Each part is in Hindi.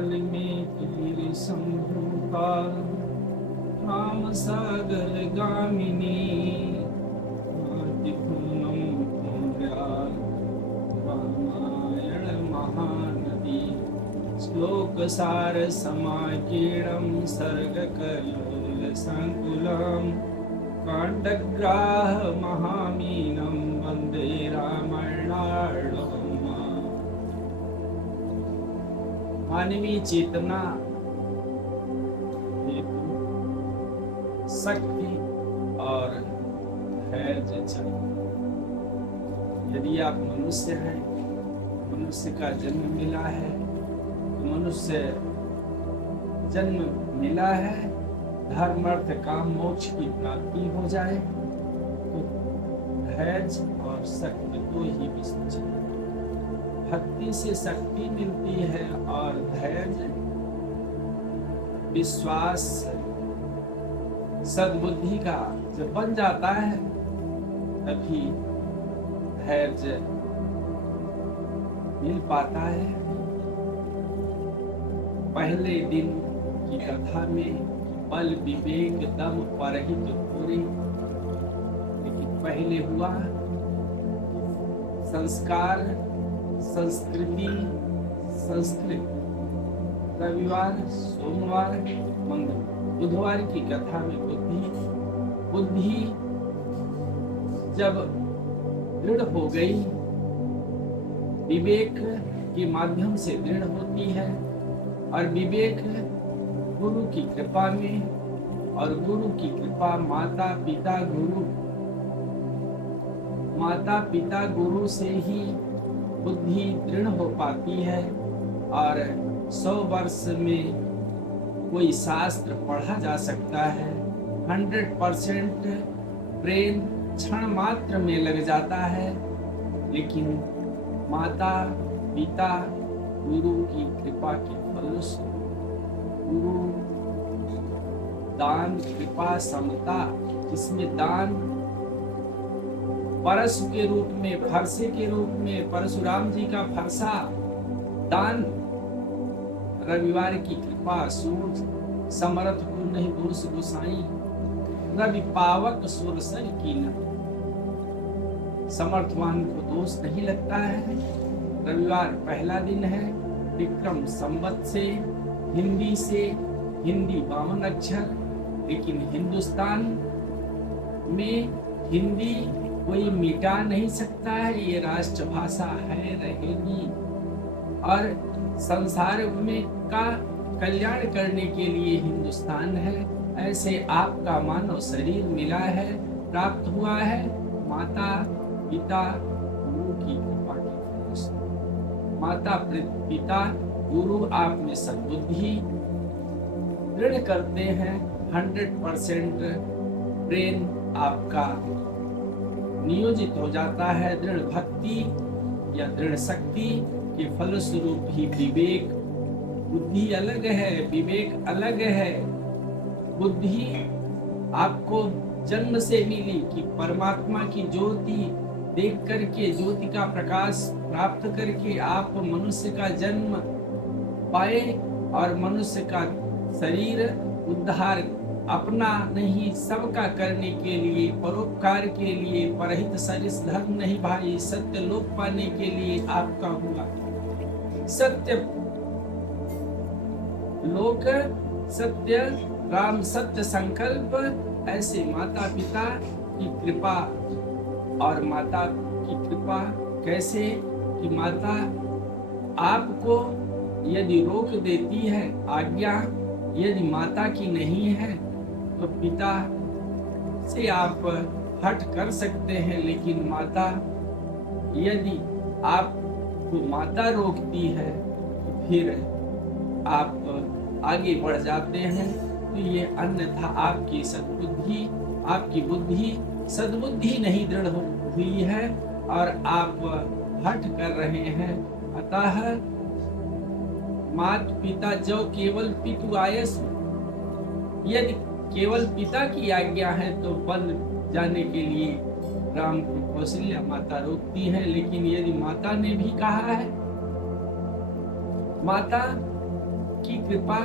जल में तीर शंभु काल, राम सागर गामिनी, पूनम पुण्यराल, रामायण महानदी, श्लोक सार समाकीर्णं सर्ग कल्लोल संकुलम, कांडग्राह महामीनं वंदे रामायणार्णवम्। मानवीय चेतना हेतु शक्ति और धैर्य चाहिए। यदि आप मनुष्य हैं, मनुष्य का जन्म मिला है, तो मनुष्य जन्म मिला है, धर्म अर्थ काम मोक्ष की प्राप्ति हो जाए, तो धैर्य और शक्ति दो ही विषय चाहिए। भक्ति से शक्ति मिलती है और धैर्य विश्वास सद्बुद्धि का जब बन जाता है तभी धैर्य मिल पाता है। पहले दिन की कथा में बल विवेक दम परहित थोरे, लेकिन पहले हुआ संस्कार संस्कृति संस्कृत। रविवार सोमवार मंगल बुधवार की कथा में बुद्धि जब दृढ़ हो गई, विवेक के माध्यम से दृढ़ होती है, और विवेक गुरु की कृपा में, और गुरु की कृपा माता पिता गुरु से ही बुद्धि दृढ़ हो पाती है। और 100 वर्ष में कोई शास्त्र पढ़ा जा सकता है, 100% ब्रेन क्षण मात्र में लग जाता है, लेकिन माता पिता गुरु की कृपा के फलस्वरूप, गुरु दान कृपा समता, जिसमें दान परशु के रूप में, फरसे के रूप में, परशुराम जी का फरसा दान, रविवार की कृपा सूर्य समर्थ को नहीं दोष गोसाई, रवि पावक सुरसर की न, समर्थवान को दोष नहीं लगता है। रविवार पहला दिन है, विक्रम संवत से, हिंदी 52 अक्षर, लेकिन हिंदुस्तान में हिंदी कोई मिटा नहीं सकता है, ये राष्ट्रभाषा है, रहेगी। और संसार में का कल्याण करने के लिए हिंदुस्तान है। ऐसे आपका मानव शरीर मिला है, प्राप्त हुआ है माता पिता गुरु की कृपा के फलस्वरूप। माता पिता गुरु आप में सद्बुद्धि दृढ़ करते हैं, 100% ब्रेन आपका नियोजित हो जाता है दृढ़ भक्ति या दृढ़ शक्ति के फलस्वरूप ही विवेक। बुद्धि अलग है, विवेक अलग है। बुद्धि आपको जन्म से मिली कि परमात्मा की ज्योति देख करके, ज्योति का प्रकाश प्राप्त करके आप मनुष्य का जन्म पाए, और मनुष्य का शरीर उद्धार अपना नहीं सबका करने के लिए, परोपकार के लिए, परहित सरिस धर्म नहीं भाई, सत्य लोक पाने के लिए आपका हुआ। सत्य लोक, सत्य राम, सत्य संकल्प। ऐसे माता पिता की कृपा, और माता की कृपा कैसे कि माता आपको यदि रोक देती है, आज्ञा यदि माता की नहीं है, तो पिता से आप हट कर सकते हैं, लेकिन माता यदि आपको माता रोकती है तो फिर आप आगे बढ़ जाते हैं। तो ये अन्यथा आपकी सद्बुद्धि, आपकी बुद्धि सद्बुद्धि नहीं दृढ़ हुई है और आप हट कर रहे हैं। अतः मात पिता जो केवल पितु आयस, यदि केवल पिता की आज्ञा है तो बन जाने के लिए राम को कौशल्या माता रोकती है। लेकिन यदि माता ने भी कहा है, माता की कृपा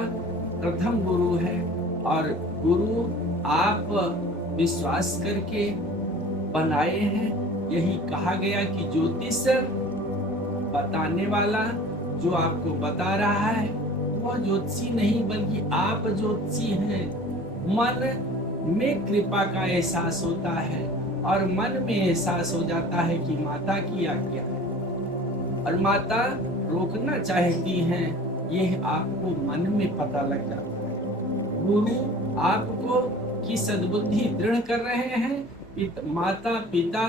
प्रथम गुरु है, और गुरु आप विश्वास करके बनाए हैं। यही कहा गया कि ज्योतिष बताने वाला जो आपको बता रहा है वह ज्योतिषी नहीं बल्कि आप ज्योतिषी हैं। मन में कृपा का एहसास होता है और मन में एहसास हो जाता है कि माता की आज्ञा है और माता रोकना चाहती हैं, यह आपको मन में पता लग जाता है। गुरु आपको की सद्बुद्धि दृढ़ कर रहे हैं। माता पिता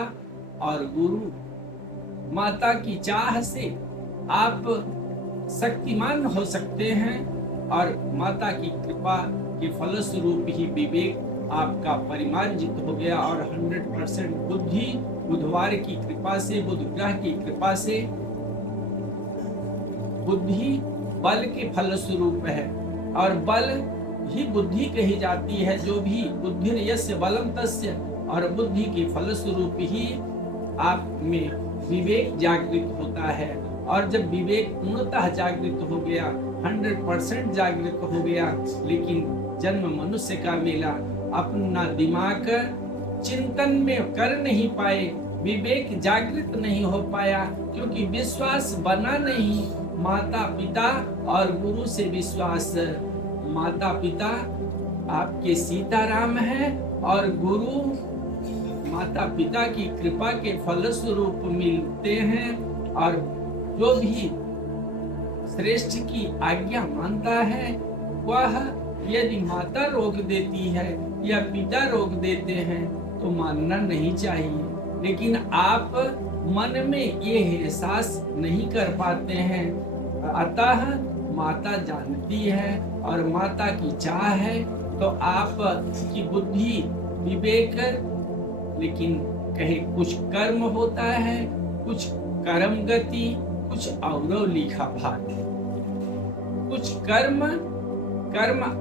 और गुरु, माता की चाह से आप शक्तिमान हो सकते हैं और माता की कृपा के फलस्वरूप ही विवेक आपका परिमार्जित हो गया और 100% बुद्धि बुधवार की कृपा से, बुध ग्रह की कृपा से बुद्धि बल के फलस्वरूप है और बल ही बुद्धि कही जाती है। जो भी बुद्धि यस्य बलम तस्य, और बुद्धि के फलस्वरूप ही आप में विवेक जागृत होता है। और जब विवेक पूर्णतः जागृत हो गया, 100% जागृत हो गया, लेकिन जन्म मनुष्य का मिला, अपना दिमाग चिंतन में कर नहीं पाए, विवेक जागृत नहीं हो पाया क्योंकि विश्वास बना नहीं। माता पिता और गुरु से विश्वास, माता पिता आपके सीताराम है और गुरु माता पिता की कृपा के फलस्वरूप मिलते हैं। और जो भी श्रेष्ठ की आज्ञा मानता है वह यदि माता रोक देती है या पिता रोक देते हैं तो मानना नहीं चाहिए, लेकिन आप मन में ये एहसास नहीं कर पाते हैं। अतः माता जानती है और माता की चाह है तो आप की बुद्धि विवेक, लेकिन कहे कुछ कर्म होता है, कुछ कर्म गति, कुछ अवरव लिखा भाग। कुछ कर्म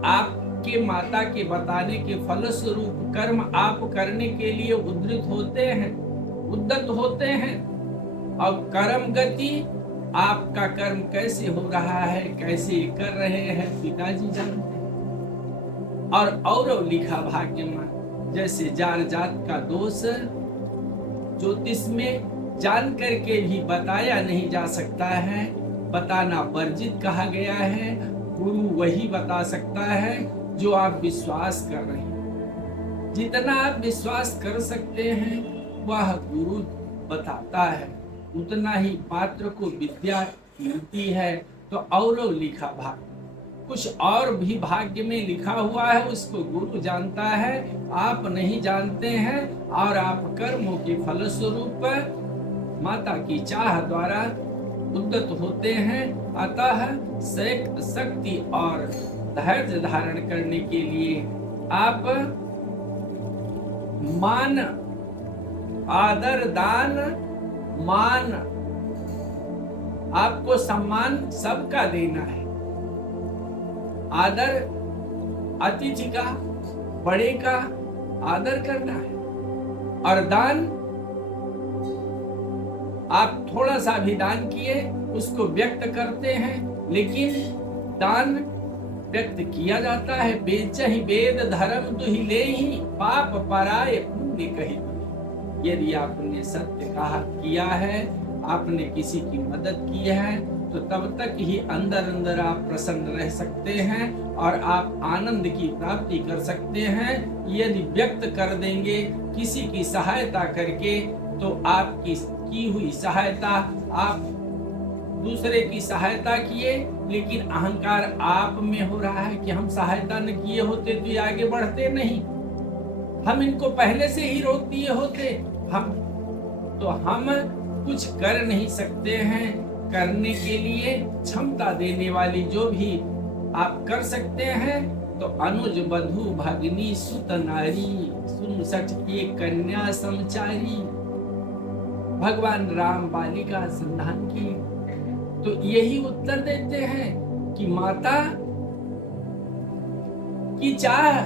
आपके माता के बताने के फलस्वरूप कर्म आप करने के लिए उद्यत होते हैं। और कर्म गति, आपका कर्म कैसे हो रहा है, कैसे कर रहे हैं, पिताजी जानते हैं। और अवरव लिखा भाग्यमान, जैसे जार जात का दोष ज्योतिष में जान करके भी बताया नहीं जा सकता है, बताना वर्जित कहा गया है। गुरु वही बता सकता है जो आप विश्वास कर रहे हैं। जितना आप विश्वास कर सकते हैं वह गुरु बताता है, उतना ही पात्र को विद्या मिलती है। तो अवरव लिखा भाग, कुछ और भी भाग्य में लिखा हुआ है उसको गुरु जानता है, आप नहीं जानते हैं। और आप कर्मों के फलस्वरूप माता की चाह द्वारा उद्यत होते हैं। अतः शक्ति और धैर्य धारण करने के लिए आप मान, आदर, दान, मान, आपको सम्मान सबका देना है। आदर अतिथि का, बड़े का आदर करना है। और दान, आप थोड़ा सा भी दान किए उसको व्यक्त करते हैं, लेकिन दान व्यक्त किया जाता है। बेचहि वेद धर्म दुहि लेहि, पाप पराय पुण्य कहि। यदि आपने सत्य कहा किया है, आपने किसी की मदद की है, तो तब तक ही अंदर अंदर आप प्रसन्न रह सकते हैं और आप आनंद की प्राप्ति कर सकते हैं। यदि व्यक्त कर देंगे किसी की सहायता करके, तो आपकी की हुई सहायता, आप दूसरे की सहायता किए, लेकिन अहंकार आप में हो रहा है कि हम सहायता न किए होते तो ये आगे बढ़ते नहीं, हम इनको पहले से ही रोक दिए होते। हम कुछ कर नहीं सकते हैं। करने के लिए क्षमता देने वाली जो भी आप कर सकते हैं, तो अनुज बधु भगनी सुत नारी, सुन सच एक कन्या समचारी। भगवान राम बालिका संधान की, तो यही उत्तर देते हैं कि माता की चाह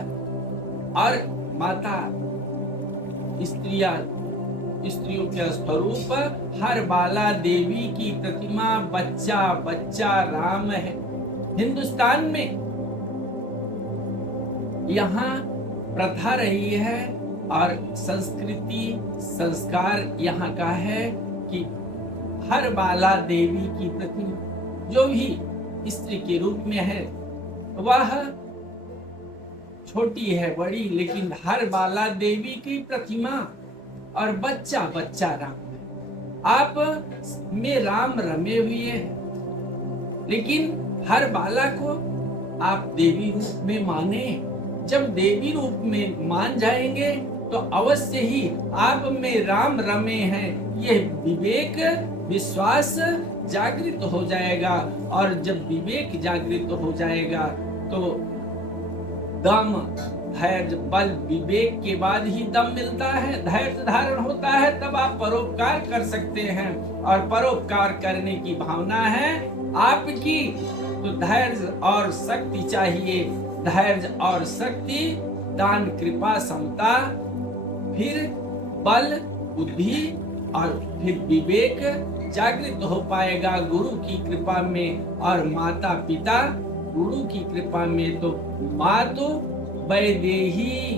और माता स्त्रियों के स्वरूप हर बाला देवी की प्रतिमा, बच्चा बच्चा राम है। हिंदुस्तान में यहाँ प्रथा रही है और संस्कृति संस्कार यहाँ का है कि हर बाला देवी की प्रतिमा जो भी स्त्री के रूप में है वह छोटी है बड़ी, लेकिन हर बाला देवी की प्रतिमा और बच्चा बच्चा राम है। आप में राम रमे हुए हैं, लेकिन हर बाला को आप देवी रूप में माने। जब देवी रूप में मान जाएंगे तो अवश्य ही आप में राम रमे हैं, यह विवेक विश्वास जागृत हो जाएगा। और जब विवेक जागृत हो जाएगा तो दम धैर्य बल विवेक के बाद ही दम मिलता है, धैर्य धारण होता है, तब आप परोपकार कर सकते हैं। और परोपकार करने की भावना है आपकी तो धैर्य और शक्ति चाहिए। धैर्य और शक्ति, दान कृपा समता, फिर बल बुद्धि और फिर विवेक जागृत हो पाएगा गुरु की कृपा में। और माता पिता गुरु की कृपा में तो मातु वैदेही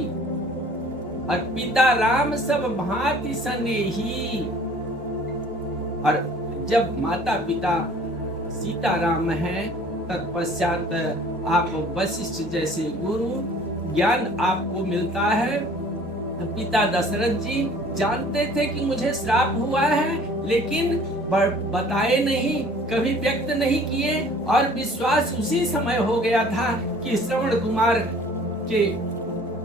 और पिता राम सब भांति स्नेही। और जब माता पिता सीता राम हैं तत्पश्चात आप वशिष्ठ जैसे गुरु ज्ञान आपको मिलता है। पिता दशरथ जी जानते थे कि मुझे श्राप हुआ है, लेकिन बताए नहीं, कभी व्यक्त नहीं किए। और विश्वास उसी समय हो गया था कि श्रवण कुमार के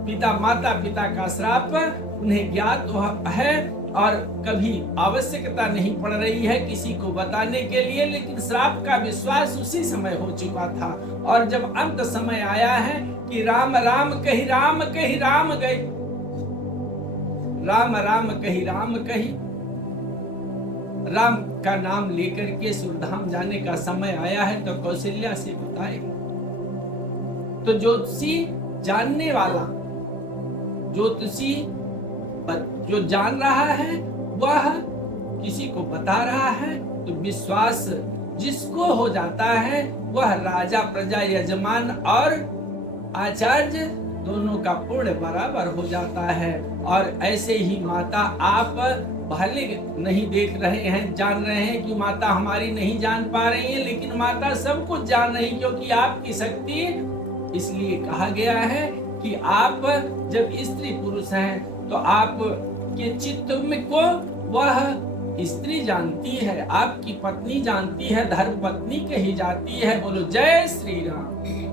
पिता माता पिता का श्राप उन्हें ज्ञात है और कभी आवश्यकता नहीं पड़ रही है किसी को बताने के लिए, लेकिन श्राप का विश्वास उसी समय हो चुका था। और जब अंत समय आया है कि राम राम कही राम गई, राम राम कही राम का नाम लेकर के सुरधाम जाने का समय आया है तो कौशल्या से बताए। तो ज्योतिषी जानने वाला, ज्योतिषी जो जान रहा है वह किसी को बता रहा है तो विश्वास जिसको हो जाता है वह राजा प्रजा यजमान और आचार्य दोनों का पुण्य बराबर हो जाता है। और ऐसे ही माता आप भले नहीं देख रहे हैं, जान रहे हैं कि माता हमारी नहीं जान पा रही है, लेकिन माता सब कुछ जान रही, क्योंकि आपकी शक्ति, इसलिए कहा गया है कि आप जब स्त्री पुरुष हैं तो आप के चित्त में को वह स्त्री जानती है, आपकी पत्नी जानती है, धर्म पत्नी कही जाती है। बोलो जय श्री राम।